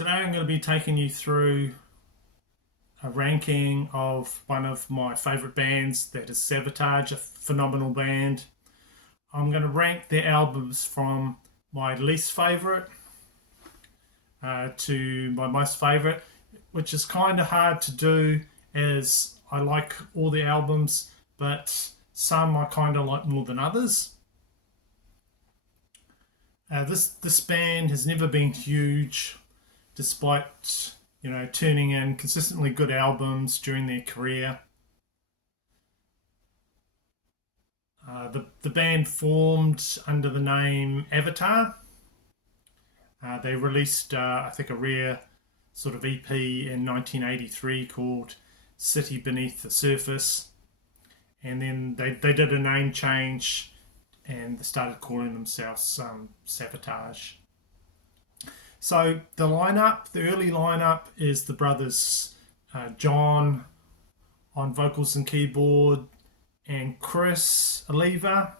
Today I'm going to be taking you through a ranking of one of my favourite bands, that is SAVATAGE, a phenomenal band. I'm going to rank their albums from my least favourite to my most favourite, which is kind of hard to do as I like all the albums, but some I kind of like more than others. This band has never been huge, despite turning in consistently good albums during their career. The band formed under the name Avatar. They released, I think, a rare sort of EP in 1983 called City Beneath the Surface. And then they did a name change and they started calling themselves SAVATAGE. So the early lineup is the brothers John on vocals and keyboard, and Chris Oliva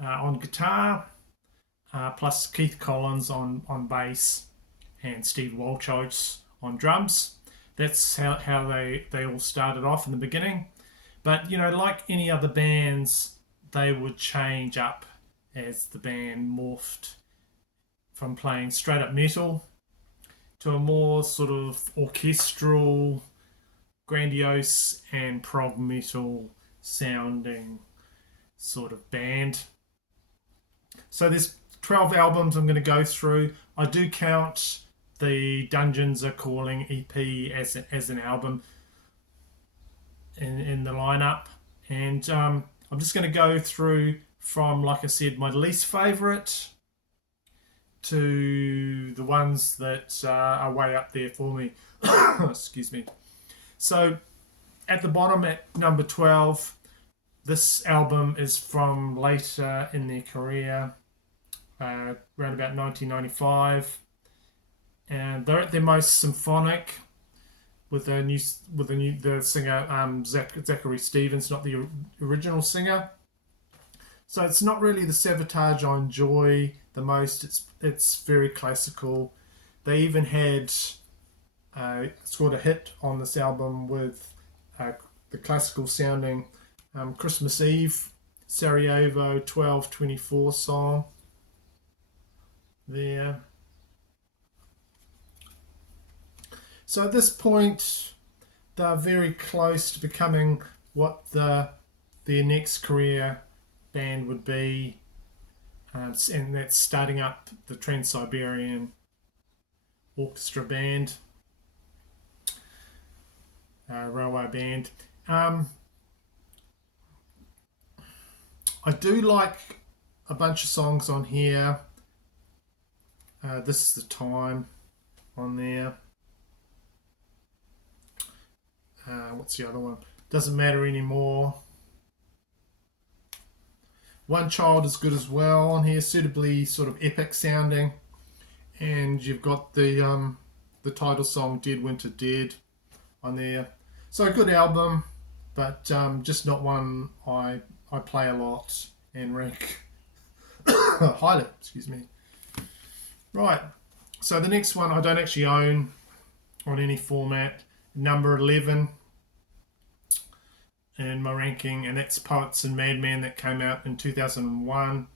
on guitar, plus Keith Collins on bass, and Steve Walchos on drums. That's how they all started off in the beginning. But, like any other bands, they would change up as the band morphed from playing straight up metal to a more sort of orchestral, grandiose and prog metal sounding sort of band. So there's 12 albums I'm going to go through. I do count the Dungeons Are Calling EP as an album in the lineup, and I'm just going to go through from, like I said, my least favourite to the ones that are way up there for me. Excuse me. So at the bottom, at number 12, this album is from later in their career, around about 1995, and they're at their most symphonic with the singer Zachary Stevens, not the original singer. So it's not really the SAVATAGE I enjoy the most. It's very classical. They even had scored a hit on this album with the classical sounding Christmas Eve Sarajevo 1224 song there. So at this point, they're very close to becoming what their next career band would be, and that's starting up the Trans-Siberian Orchestra Band, Railway Band. I do like a bunch of songs on here. This is the Time on there. What's the other one? Doesn't Matter Anymore. One Child is good as well on here, suitably sort of epic sounding. And you've got the title song Dead Winter Dead on there. So a good album, but just not one I play a lot and rank highly. Excuse me. Right. So the next one I don't actually own on any format. Number 11 in my ranking, and that's Poets and Madman, that came out in 2001.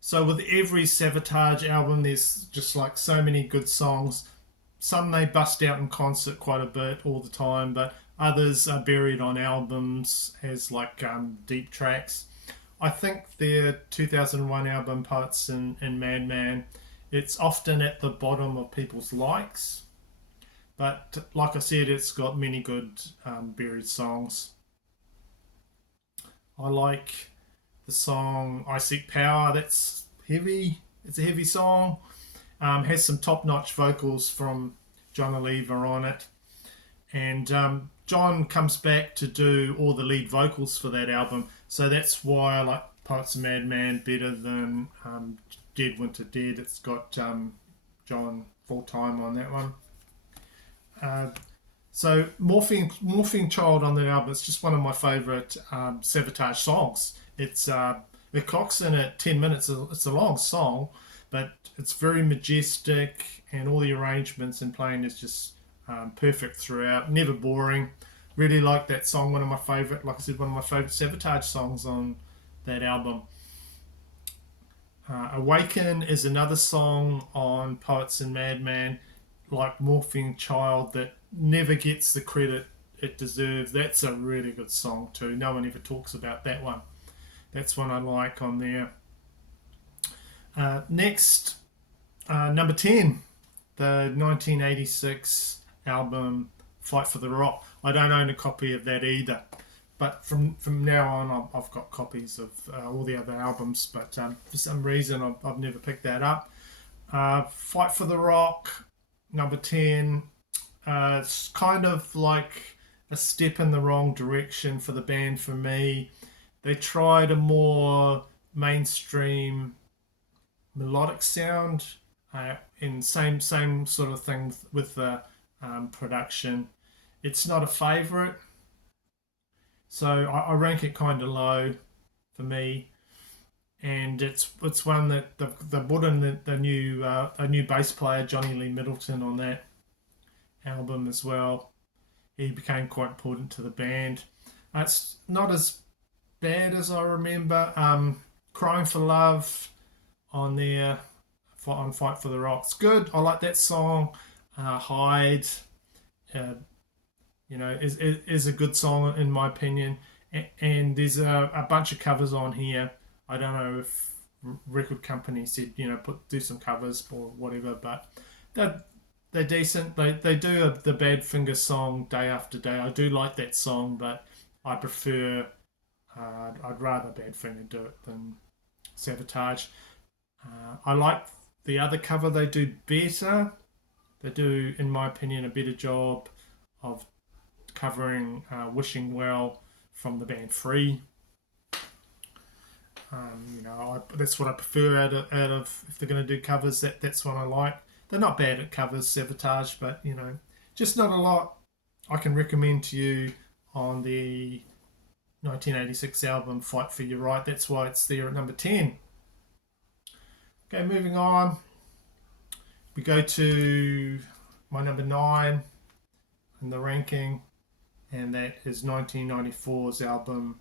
So with every SAVATAGE album, there's just like so many good songs. Some they bust out in concert quite a bit all the time, but others are buried on albums as like deep tracks. I think their 2001 album, Poets and Madman, it's often at the bottom of people's likes. But like I said, it's got many good buried songs. I like the song I Seek Power. That's heavy. It's a heavy song. Has some top-notch vocals from John Oliva on it. And John comes back to do all the lead vocals for that album. So that's why I like Poets and Madman better than Dead Winter Dead. It's got John full-time on that one. So Morphine Child on that album, it's just one of my favourite SAVATAGE songs. It clocks in at 10 minutes. It's a long song, but it's very majestic, and all the arrangements and playing is just perfect throughout. Never boring. Really like that song. One of my favorite, like I said, one of my favorite SAVATAGE songs on that album. Awaken is another song on Poets and Madman, like Morphine Child, that never gets the credit it deserves. That's a really good song too. No one ever talks about that one. That's one I like on there. Next, number 10, the 1986 album Fight for the Rock. I don't own a copy of that either, but from now on I've got copies of all the other albums, but for some reason I've never picked that up. Fight for the Rock, number 10. It's kind of like a step in the wrong direction for the band for me. They tried a more mainstream melodic sound, and same sort of thing with the production. It's not a favourite, so I rank it kind of low for me. And it's one that they brought in the new a new bass player, Johnny Lee Middleton, on that album as well. He became quite important to the band. It's not as bad as I remember. Crying for Love on there, on Fight for the Rock. It's good. I like that song. Hide, is a good song in my opinion. And there's a bunch of covers on here. I don't know if record company said, do some covers or whatever, but they're decent. They do the Badfinger song Day After Day. I do like that song, but I prefer, I'd rather Badfinger do it than SAVATAGE. I like the other cover they do better. They do, in my opinion, a better job of covering Wishing Well from the band Free. That's what I prefer out of if they're going to do covers. That's what I like. They're not bad at covers, SAVATAGE, but just not a lot I can recommend to you on the 1986 album Fight for Your Right. That's why it's there at number 10. Okay, moving on. We go to my number 9 in the ranking, and that is 1994's album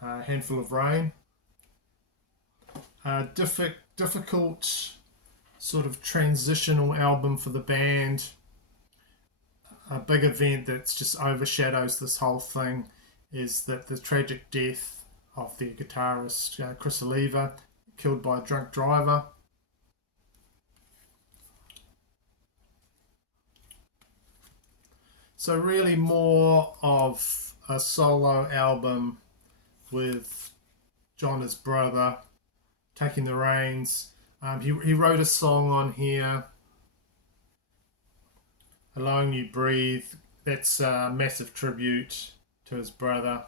Handful of Rain. Difficult sort of transitional album for the band. A big event that's just overshadows this whole thing is that the tragic death of their guitarist Chris Oliva, killed by a drunk driver. So really more of a solo album with John, his brother, taking the reins. He wrote a song on here, Allowing You Breathe. That's a massive tribute to his brother.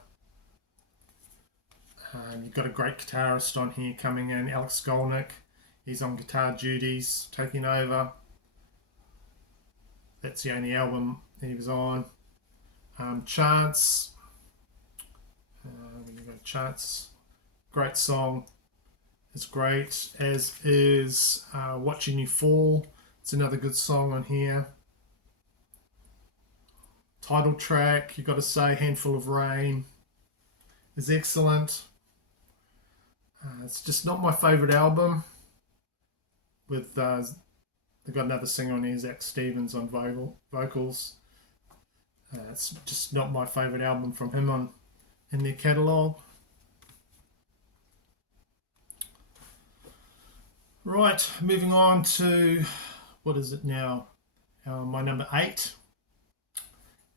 You've got a great guitarist on here coming in, Alex Skolnick. He's on guitar duties, taking over. That's the only album he was on. Chance. You've got Chance. Great song. It's great, as is Watching You Fall. It's another good song on here. Title track, you've got to say, Handful of Rain, is excellent. It's just not my favourite album. With they've got another singer on here, Zach Stevens, on vocals. It's just not my favourite album from him in their catalogue. Right, moving on to, what is it now? My number 8.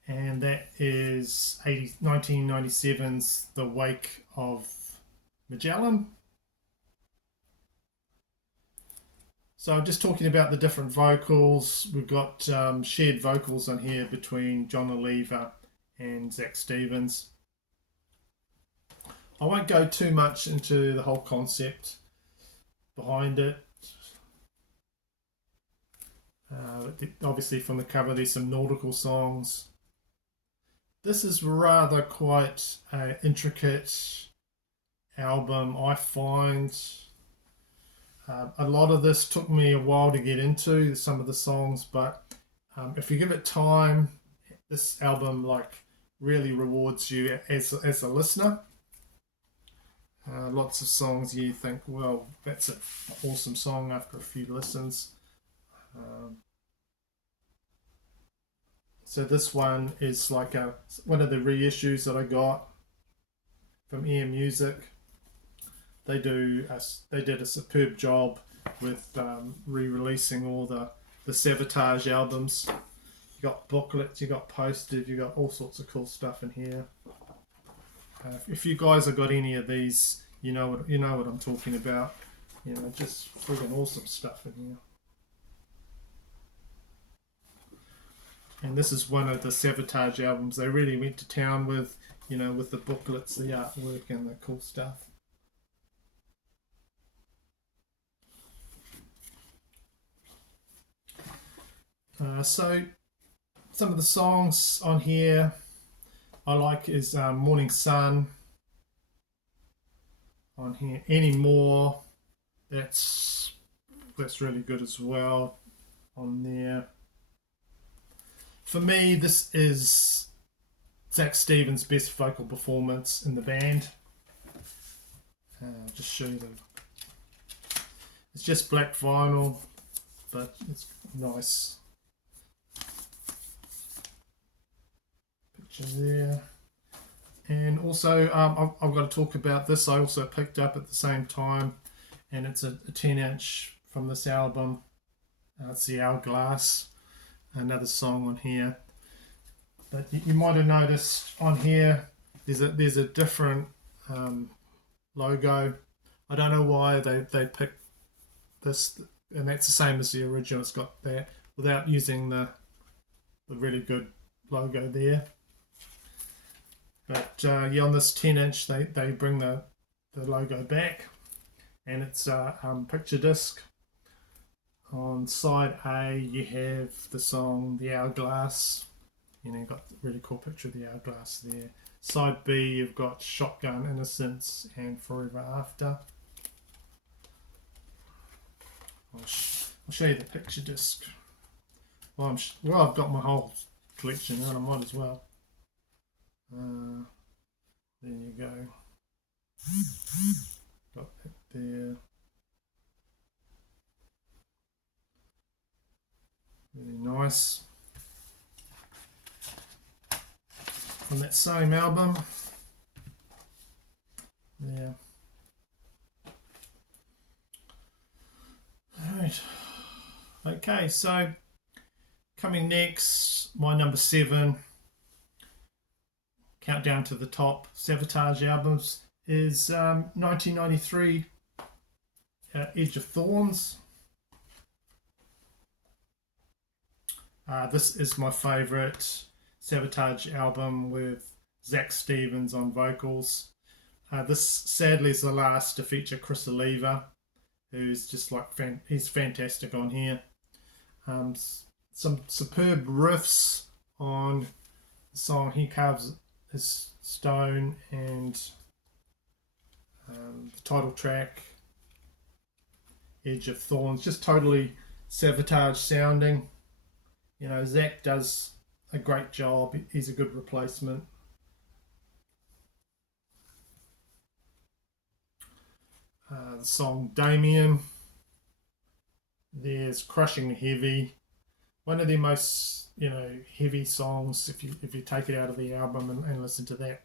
And that is 1997's The Wake of Magellan. So I'm just talking about the different vocals. We've got shared vocals on here between John Oliva and Zach Stevens. I won't go too much into the whole concept behind it. Obviously from the cover there's some nautical songs. This is rather quite an intricate album, I find. A lot of this took me a while to get into some of the songs, but if you give it time, this album like really rewards you as a listener. Lots of songs you think, well, that's an awesome song after a few listens. Um, so this one is like one of the reissues that I got from Ear Music. They did a superb job with re-releasing all the SAVATAGE albums. You got booklets, you got posters, you got all sorts of cool stuff in here. If you guys have got any of these, you know what I'm talking about. Just friggin' awesome stuff in here. And this is one of the SAVATAGE albums. They really went to town with, with the booklets, the artwork, and the cool stuff. So some of the songs on here I like is Morning Sun on here. Anymore, that's really good as well on there. For me, this is Zach Stevens' best vocal performance in the band. I'll just show you it's just black vinyl, but it's nice. Picture there. And also, I've got to talk about this. I also picked up at the same time, and it's a 10-inch from this album. It's the Hourglass, another song on here. But you might have noticed on here, there's a different logo. I don't know why they picked this, and that's the same as the original. It's got that without using the really good logo there. But yeah, on this 10-inch, they bring the logo back, and it's a picture disc. On side A, you have the song The Hourglass. You've got a really cool picture of the hourglass there. Side B, you've got Shotgun Innocence and Forever After. I'll show you the picture disc. Well, I've got my whole collection on. I might as well. There you go. Got that there. Really nice. From that same album. Yeah. Alright. Okay, so coming next, my number 7. Countdown to the top SAVATAGE albums is 1993 Edge of Thorns. This is my favourite SAVATAGE album with Zach Stevens on vocals. This sadly is the last to feature Chris Oliva, who's just like he's fantastic on here. Some superb riffs on the song He Carves His Stone and the title track Edge of Thorns, just totally SAVATAGE sounding. Zach does a great job. He's a good replacement. The song Damien. There's Crushing Heavy. One of the most, heavy songs if you take it out of the album and listen to that.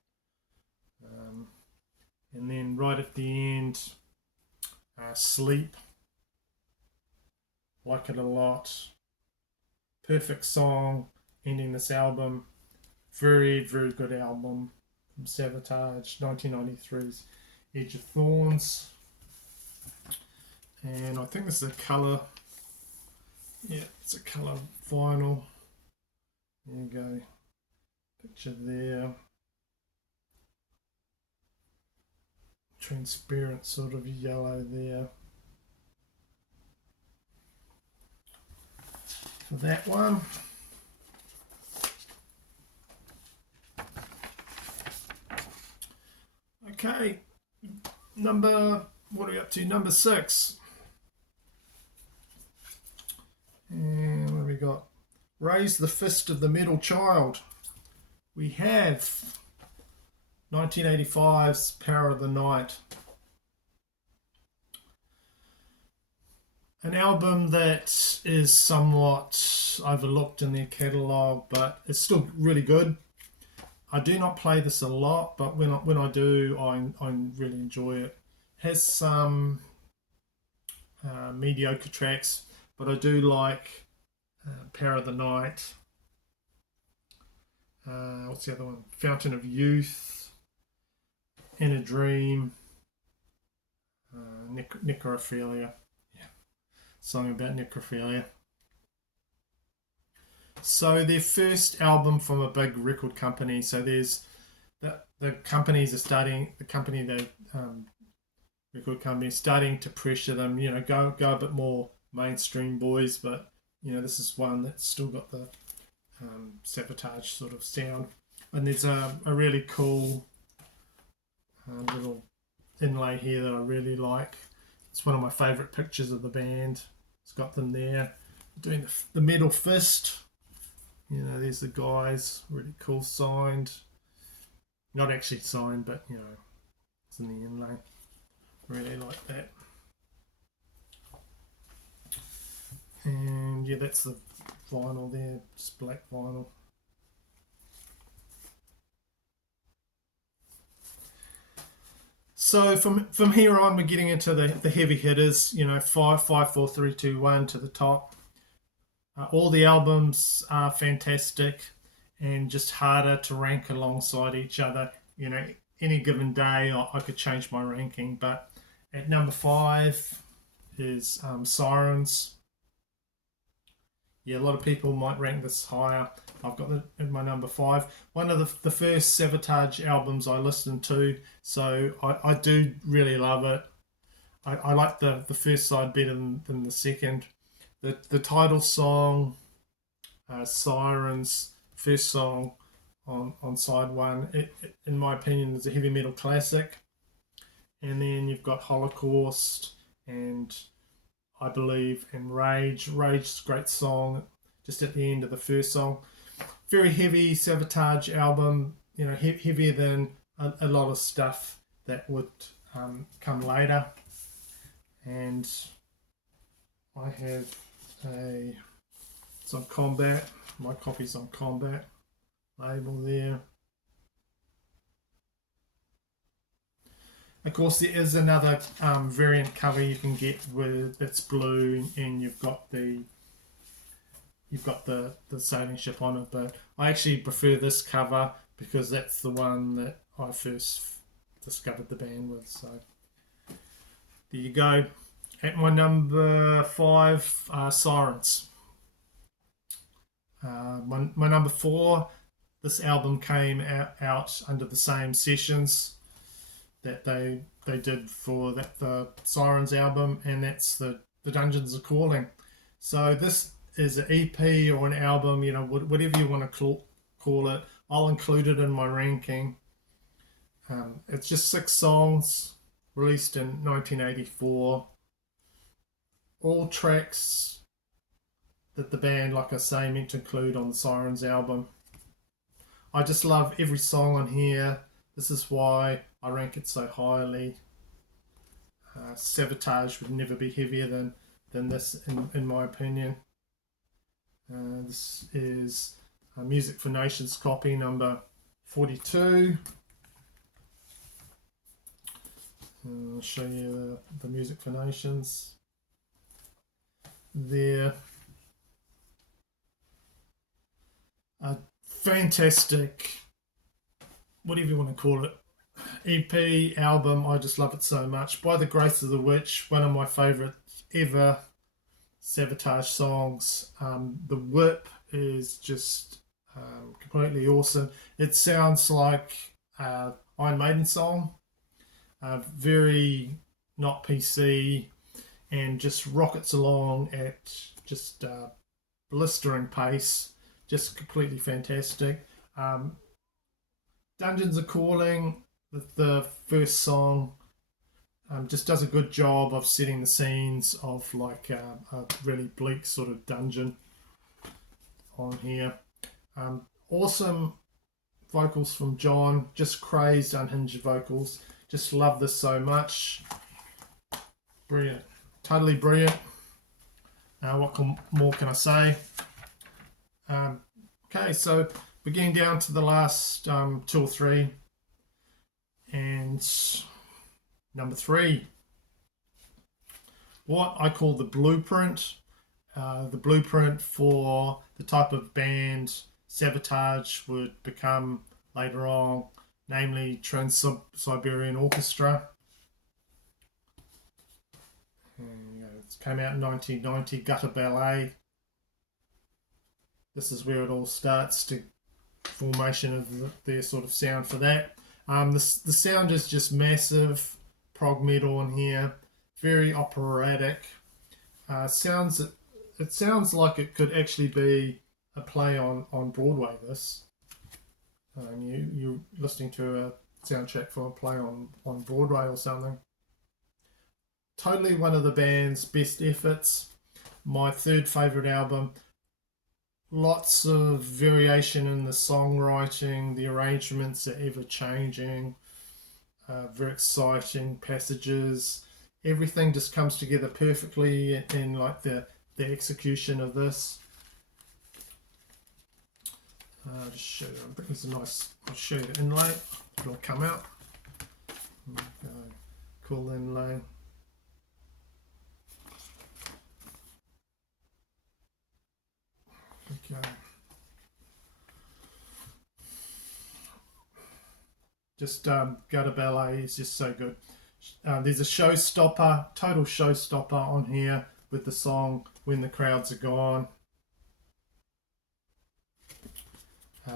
And then right at the end, Sleep. Like it a lot. Perfect song ending this album. Very, very good album from SAVATAGE, 1993's Edge of Thorns. And I think this is a colour. Yeah, it's a colour vinyl. There you go. Picture there. Transparent sort of yellow there. For that one. Okay, what are we up to? Number 6. Raise the Fist of the Metal Child. We have 1985's Power of the Night. An album that is somewhat overlooked in their catalogue, but it's still really good. I do not play this a lot, but when I do, I really enjoy it. Has some mediocre tracks, but I do like Power of the Night. What's the other one? Fountain of Youth, In a Dream, Necrophilia. Yeah, song about necrophilia. So their first album from a big record company. So there's the companies are starting. The company record company starting to pressure them. Go a bit more mainstream, boys. But this is one that's still got the SAVATAGE sort of sound. And there's a really cool little inlay here that I really like. It's one of my favourite pictures of the band. It's got them there doing the metal fist. There's the guys, really cool, signed. Not actually signed, but it's in the inlay. Really like that. And yeah, that's the vinyl there, just black vinyl. So from here on, we're getting into the heavy hitters. 5, 4, 3, 2, 1 to the top. All the albums are fantastic and just harder to rank alongside each other. Any given day I could change my ranking, but at number 5 is Sirens. Yeah, a lot of people might rank this higher. I've got it in my number 5. One of the first SAVATAGE albums I listened to, so I do really love it. I like the first side better than the second. The title song, Sirens, first song on side 1, it, in my opinion, is a heavy metal classic. And then you've got Holocaust and I believe and Rage. Rage is a great song just at the end of the first song. Very heavy SAVATAGE album, heavier than a lot of stuff that would come later. And I have it's on Combat. My copy's on Combat label there. Of course, there is another variant cover you can get with it's blue and you've got the sailing ship on it. But I actually prefer this cover because that's the one that I first discovered the band with. So there you go. At my number 5, Sirens. My number 4, this album came out under the same sessions that they did for the Sirens album, and that's the Dungeons Are Calling. So this is an EP or an album, whatever you want to call it. I'll include it in my ranking. It's just 6 songs, released in 1984. All tracks that the band, like I say, meant to include on the Sirens album. I just love every song on here. This is why I rank it so highly. SAVATAGE would never be heavier than this, in my opinion. This is Music for Nations copy number 42. I'll show you the Music for Nations there. A fantastic, whatever you want to call it, EP, album. I just love it so much. By the Grace of the Witch, one of my favourite ever SAVATAGE songs. The whip is just completely awesome. It sounds like Iron Maiden song. Very not PC and just rockets along at just blistering pace. Just completely fantastic. Dungeons Are Calling, the first song, just does a good job of setting the scenes of like a really bleak sort of dungeon on here. Awesome vocals from John, just crazed, unhinged vocals. Just love this so much. Brilliant, totally brilliant. What more can I say? Okay, so we're getting down to the last 2 or 3, and number 3, what I call the blueprint for the type of band SAVATAGE would become later on, namely Trans-Siberian Orchestra. It came out in 1990, Gutter Ballet. This is where it all starts, to formation of their sort of sound for that. The sound is just massive prog metal in here, very operatic. It sounds like it could actually be a play on Broadway. This you're listening to a soundtrack for a play on Broadway or something. Totally one of the band's best efforts. My 3rd favourite album. Lots of variation in the songwriting. The arrangements are ever changing. Very exciting passages. Everything just comes together perfectly in like the execution of this. Just show you. I think it's a nice. I'll show you the inlay. It'll come out. Okay. Cool inlay. Okay. Just Gutter Ballet is just so good. There's a showstopper, total showstopper on here with the song When the Crowds Are Gone.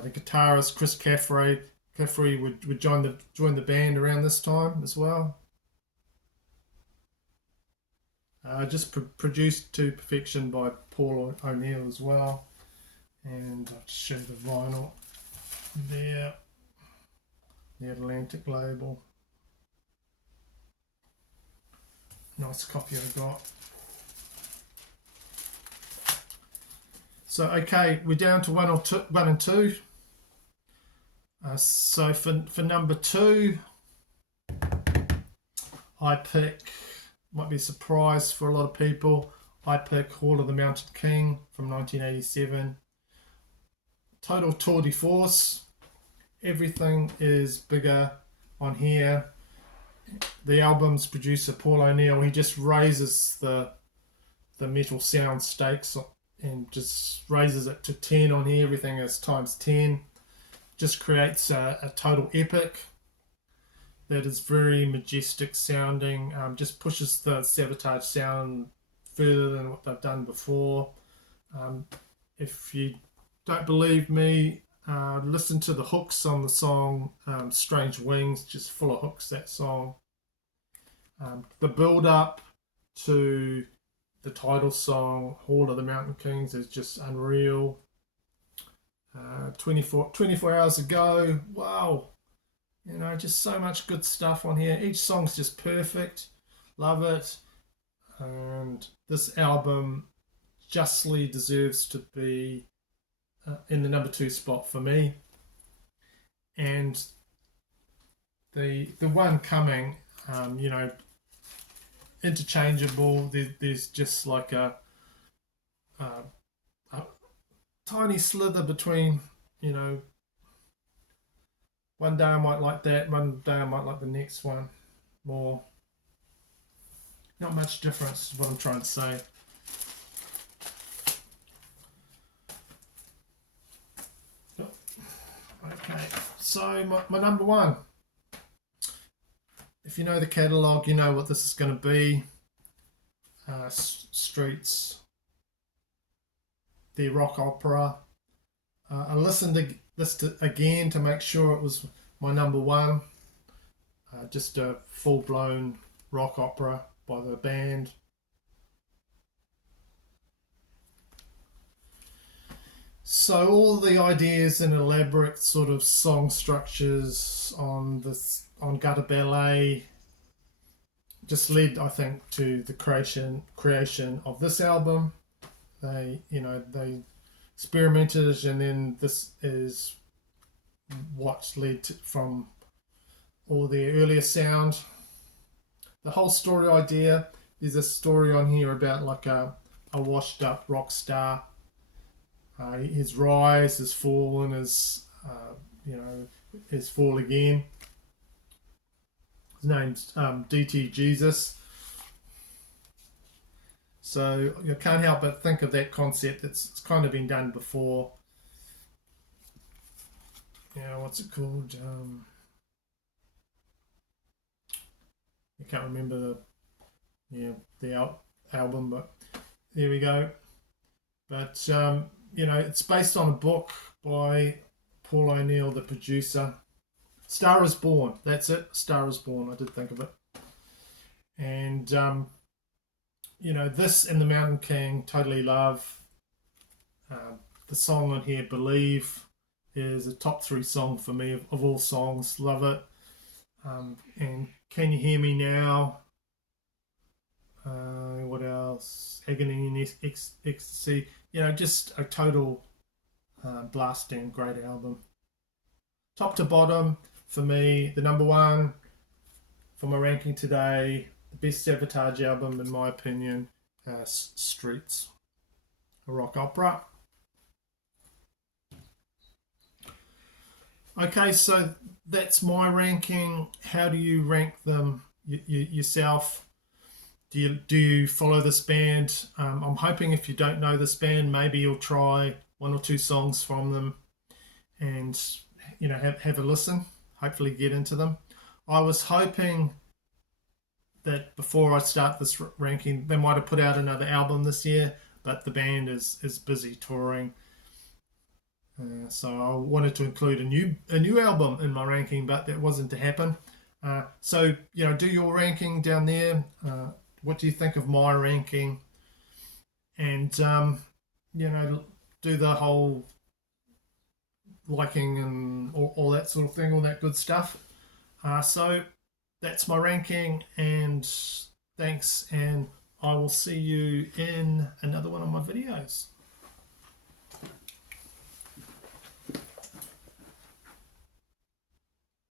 The guitarist Chris Caffrey would join the band around this time as well. Just produced to perfection by Paul O'Neill as well. And I'll show the vinyl there, the Atlantic label. Nice copy I got. So okay, we're down to 1 and 2. So for number 2, I pick, might be a surprise for a lot of people, I pick Hall of the Mounted King from 1987. Total tour de force. Everything is bigger on here. The album's producer Paul O'Neill, he just raises the metal sound stakes and just raises it to 10 on here. Everything is times 10. Just creates a total epic that is very majestic sounding. Just pushes the SAVATAGE sound further than what they've done before. If you don't believe me, listen to the hooks on the song Strange Wings, just full of hooks, that song. The build up to the title song, Hall of the Mountain Kings, is just unreal. 24 Hours Ago, wow. You know, just so much good stuff on here. Each song's just perfect. Love it. And this album justly deserves to be in the number 2 spot for me. And the one coming, you know, interchangeable. There's just like a tiny slither between, you know, one day I might like that, one day I might like the next one more. Not much difference is what I'm trying to say. Okay, so my number 1. If you know the catalogue, you know what this is going to be. Streets, the rock opera. I listened to this again to make sure it was my number 1. Just a full-blown rock opera by the band. So all the ideas and elaborate sort of song structures on Gutter Ballet just led, I think, to the creation of this album. They experimented, and then this is what's led to, from all their earlier sound. The whole story idea, there's a story on here about like a washed up rock star. His rise, his fall, and his fall again. His name's DT Jesus. So you can't help but think of that concept. It's kind of been done before. What's it called? I can't remember the album, but there we go. But it's based on a book by Paul O'Neill, the producer. Star is Born. That's it. Star is Born. I did think of it. And this and The Mountain King, totally love. The song on here, Believe, is a top 3 song for me of all songs. Love it. And Can You Hear Me Now? What else? Agony and Ecstasy. Just a total blasting great album. Top to bottom, for me, the number 1 for my ranking today, the best SAVATAGE album in my opinion, Streets, a rock opera. Okay, so that's my ranking. How do you rank them yourself? Do you follow this band? I'm hoping if you don't know this band, maybe you'll try 1 or 2 songs from them and have a listen, hopefully get into them. I was hoping that before I start this ranking, they might have put out another album this year, but the band is busy touring. So I wanted to include a new album in my ranking, but that wasn't to happen. So do your ranking down there. What do you think of my ranking? And do the whole liking and all that sort of thing, all that good stuff. So that's my ranking, and thanks, and I will see you in another one of my videos.